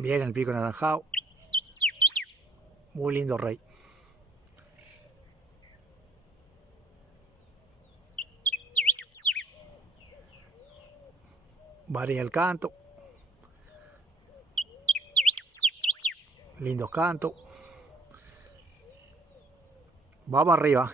Bien el pico anaranjado. Muy lindo rey. Varía el canto. Lindos cantos. Vamos arriba.